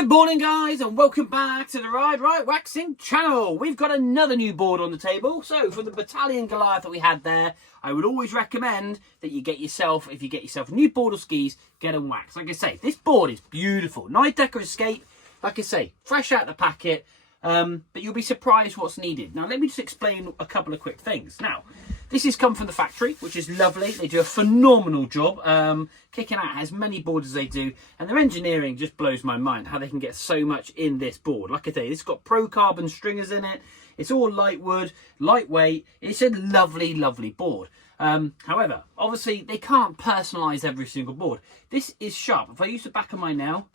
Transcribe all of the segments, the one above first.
Good morning, guys, and welcome back to the Ride Right Waxing channel. We've got another new board on the table. So for the Battalion Goliath that we had there, I would always recommend that you get yourself, if you get yourself a new board or skis, get them waxed. Like I say, this board is beautiful. NIDECKER Escape, like I say, fresh out the packet, but you'll be surprised what's needed. Now, let me just explain a couple of quick things. Now, this has come from the factory, which is lovely. They do a phenomenal job, kicking out as many boards as they do. And their engineering just blows my mind, how they can get so much in this board. Like I say, it's got pro carbon stringers in it. It's all light wood, lightweight. It's a lovely, lovely board. However, obviously, they can't personalise every single board. This is sharp. If I use the back of my nail,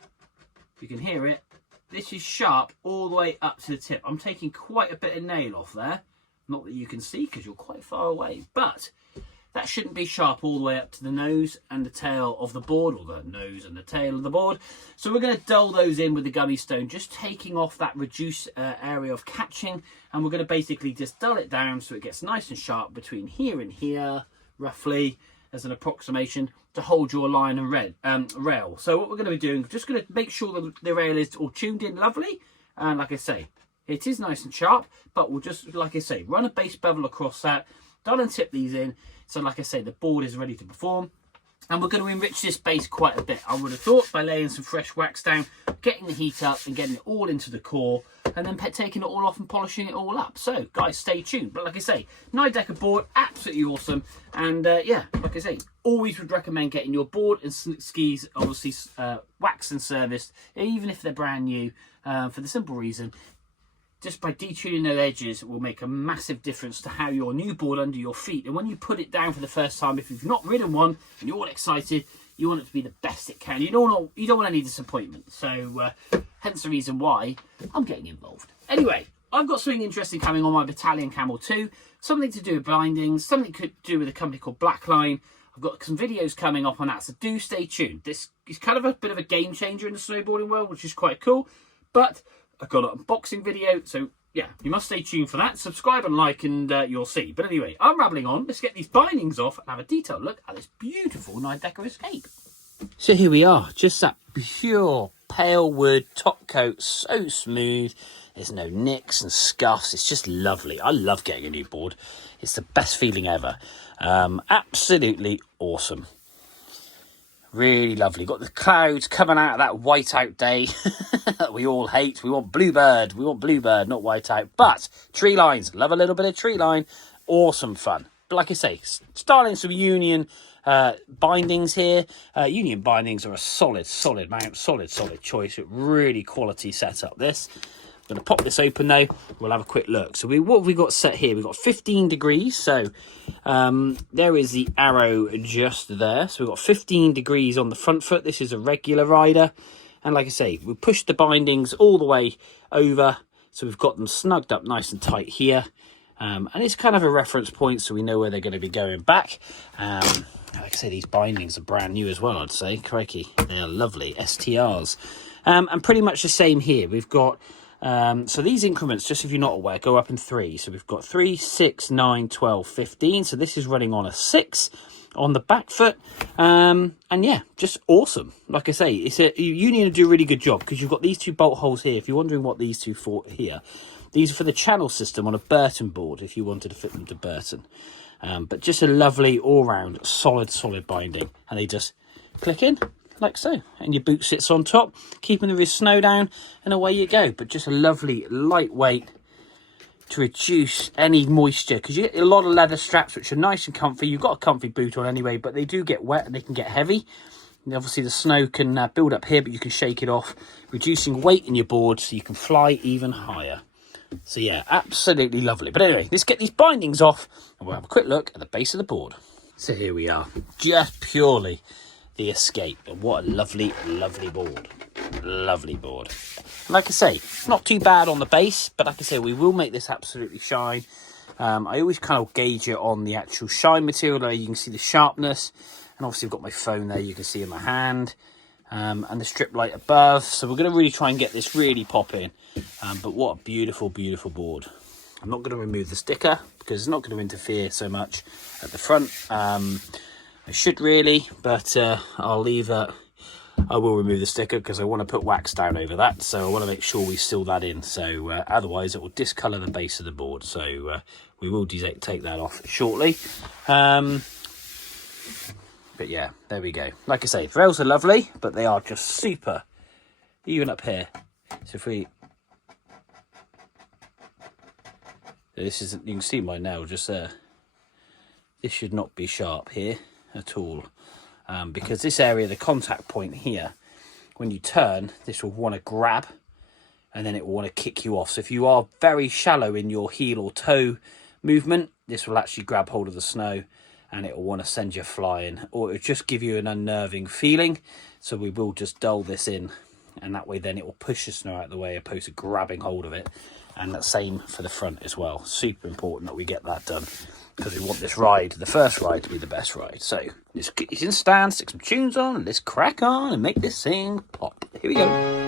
you can hear it. This is sharp all the way up to the tip. I'm taking quite a bit of nail off there. Not that you can see because you're quite far away, but that shouldn't be sharp all the way up to the nose and the tail of the board, or the nose and the tail of the board. So we're going to dull those in with the gummy stone, just taking off that reduced area of catching, and we're going to basically just dull it down so it gets nice and sharp between here and here, roughly, as an approximation, to hold your line and rail. So what we're going to be doing, just going to make sure that the rail is all tuned in lovely, and like I say, it is nice and sharp, but we'll just, like I say, run a base bevel across that, dull and tip these in. So like I say, the board is ready to perform. And we're going to enrich this base quite a bit, I would have thought, by laying some fresh wax down, getting the heat up and getting it all into the core, and then taking it all off and polishing it all up. So, guys, stay tuned. But like I say, NIDECKER board, absolutely awesome. And yeah, like I say, always would recommend getting your board and skis, obviously, waxed and serviced, even if they're brand new, for the simple reason, just by detuning those edges will make a massive difference to how your new board under your feet. And when you put it down for the first time, if you've not ridden one and you're all excited, you want it to be the best it can. You don't want any disappointment. So hence the reason why I'm getting involved. Anyway, I've got something interesting coming on my Battalion Camel 2. Something to do with bindings, something to do with a company called Blackline. I've got some videos coming up on that, so do stay tuned. This is kind of a bit of a game changer in the snowboarding world, which is quite cool. But I've got an unboxing video, so yeah, you must stay tuned for that. Subscribe and like, and you'll see. But anyway, I'm rambling on. Let's get these bindings off and have a detailed look at this beautiful NIDECKER Escape. So here we are, just that pure pale wood top coat, so smooth. There's no nicks and scuffs. It's just lovely. I love getting a new board. It's the best feeling ever. Absolutely awesome. Really lovely. Got the clouds coming out of that whiteout day that we all hate. We want bluebird. We want bluebird, not whiteout. But tree lines. Love a little bit of tree line. Awesome fun. But like I say, styling some Union bindings here. Union bindings are a solid mount. Solid choice. Really quality setup, this. I'm going to pop this open though. We'll have a quick look. So what have we got set here? We've got 15 degrees. So there is the arrow just there. So we've got 15 degrees on the front foot. This is a regular rider. And like I say, we pushed the bindings all the way over. So we've got them snugged up nice and tight here. And it's kind of a reference point so we know where they're going to be going back. Like I say, these bindings are brand new as well, I'd say. Crikey, they're lovely. STRs. And pretty much the same here. We've got... so these increments, just if you're not aware, go up in 3. So we've got 3, 6, 9, 12, 15. So this is running on a 6 on the back foot. And yeah, just awesome. Like I say, Union do a really good job because you've got these two bolt holes here. If you're wondering what these two for here, these are for the channel system on a Burton board if you wanted to fit them to Burton. But just a lovely all-round solid binding. And they just click in. Like so, and your boot sits on top, keeping the snow down, and away you go. But just a lovely lightweight to reduce any moisture, because you get a lot of leather straps which are nice and comfy. You've got a comfy boot on anyway, but they do get wet and they can get heavy. And obviously the snow can build up here, but you can shake it off, reducing weight in your board so you can fly even higher. So yeah, absolutely lovely. But anyway, let's get these bindings off and we'll have a quick look at the base of the board. So here we are, just purely the Escape. And what a lovely board. Lovely board. Like I say, not too bad on the base, but like I say, we will make this absolutely shine. I always kind of gauge it on the actual shine material. There you can see the sharpness, and obviously I've got my phone there, you can see in my hand, and the strip light above. So we're going to really try and get this really popping. But what a beautiful board. I'm not going to remove the sticker because it's not going to interfere so much at the front. I should really, but I'll leave that I will remove the sticker because I want to put wax down over that, so I want to make sure we seal that in, so otherwise it will discolour the base of the board, so we will take that off shortly. But yeah, there we go. Like I say, rails are lovely, but they are just super, even up here. So if we, this isn't, you can see my nail just there. This should not be sharp here at all. Because this area, the contact point here, when you turn, this will want to grab and then it will want to kick you off. So if you are very shallow in your heel or toe movement, this will actually grab hold of the snow and it will want to send you flying, or it'll just give you an unnerving feeling. So we will just dull this in, and that way then it will push the snow out of the way opposed to grabbing hold of it. And the same for the front as well. Super important that we get that done, because we want this ride, the first ride, to be the best ride. So let's get these in stand, stick some tunes on, and let's crack on and make this thing pop. Here we go.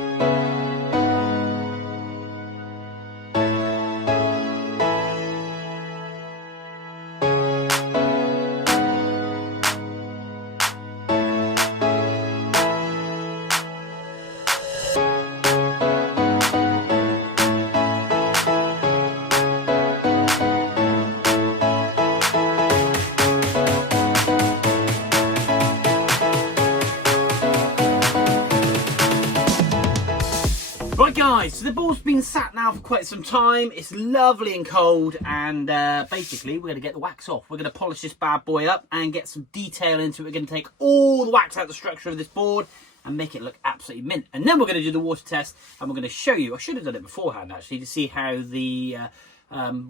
Right guys, so the board's been sat now for quite some time. It's lovely and cold, and basically we're going to get the wax off. We're going to polish this bad boy up and get some detail into it. We're going to take all the wax out of the structure of this board and make it look absolutely mint. And then we're going to do the water test, and we're going to show you, I should have done it beforehand actually, to see how the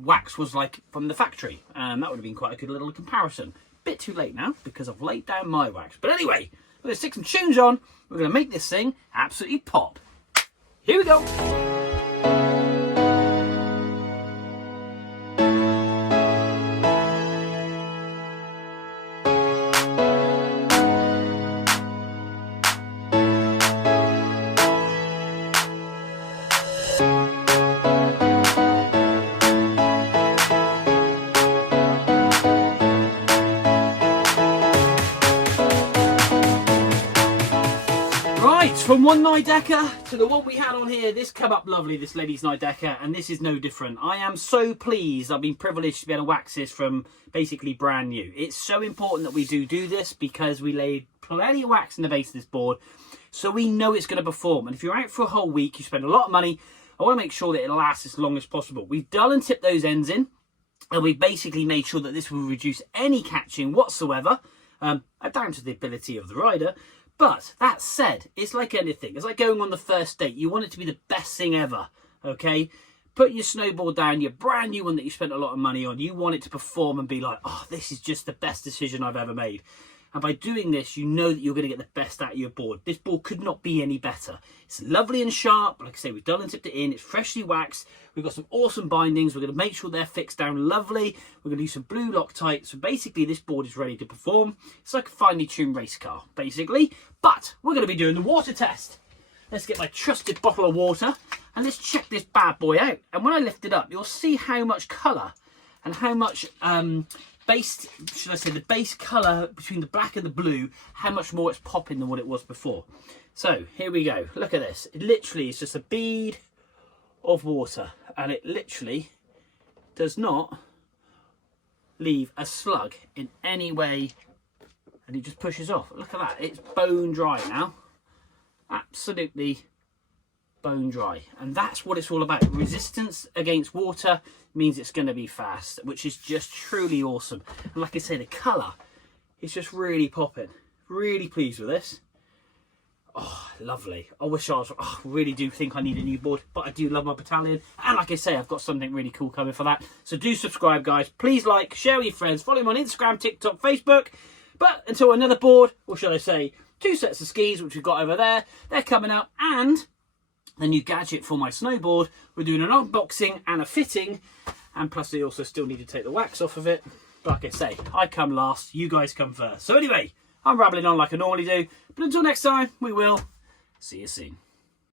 wax was like from the factory. That would have been quite a good little comparison. Bit too late now because I've laid down my wax. But anyway, we're going to stick some tunes on. We're going to make this thing absolutely pop. Here we go. From one NIDECKER to the one we had on here, this come up lovely, this lady's NIDECKER, and this is no different. I am so pleased I've been privileged to be able to wax this from basically brand new. It's so important that we do this because we laid plenty of wax in the base of this board, so we know it's going to perform. And if you're out for a whole week, you spend a lot of money, I want to make sure that it lasts as long as possible. We've dull and tipped those ends in, and we basically made sure that this will reduce any catching whatsoever, down to the ability of the rider. But that said, it's like anything. It's like going on the first date. You want it to be the best thing ever, okay? Put your snowboard down, your brand new one that you spent a lot of money on. You want it to perform and be like, oh, this is just the best decision I've ever made. And by doing this, you know that you're going to get the best out of your board. This board could not be any better. It's lovely and sharp. Like I say, we've dull and tipped it in. It's freshly waxed. We've got some awesome bindings. We're going to make sure they're fixed down lovely. We're going to do some blue Loctite. So basically, this board is ready to perform. It's like a finely tuned race car, basically. But we're going to be doing the water test. Let's get my trusted bottle of water and let's check this bad boy out. And when I lift it up, you'll see how much colour and how much base, should I say, the base colour between the black and the blue, how much more it's popping than what it was before. So here we go. Look at this. It literally is just a bead of water, and it literally does not leave a slug in any way, and it just pushes off. Look at that. It's bone dry now. Absolutely bone dry, and that's what it's all about. Resistance against water means it's going to be fast, which is just truly awesome. And like I say, the colour is just really popping. Really pleased with this. Oh, lovely. I wish I was, I really do think I need a new board, but I do love my battalion. And like I say, I've got something really cool coming for that. So do subscribe, guys. Please like, share with your friends, follow me on Instagram, TikTok, Facebook. But until another board, or should I say, 2 sets of skis, which we've got over there, they're coming out, and the new gadget for my snowboard. We're doing an unboxing and a fitting, and plus they also still need to take the wax off of it. But like I say, I come last, you guys come first. So anyway, I'm rambling on like I normally do, but until next time, we will see you soon.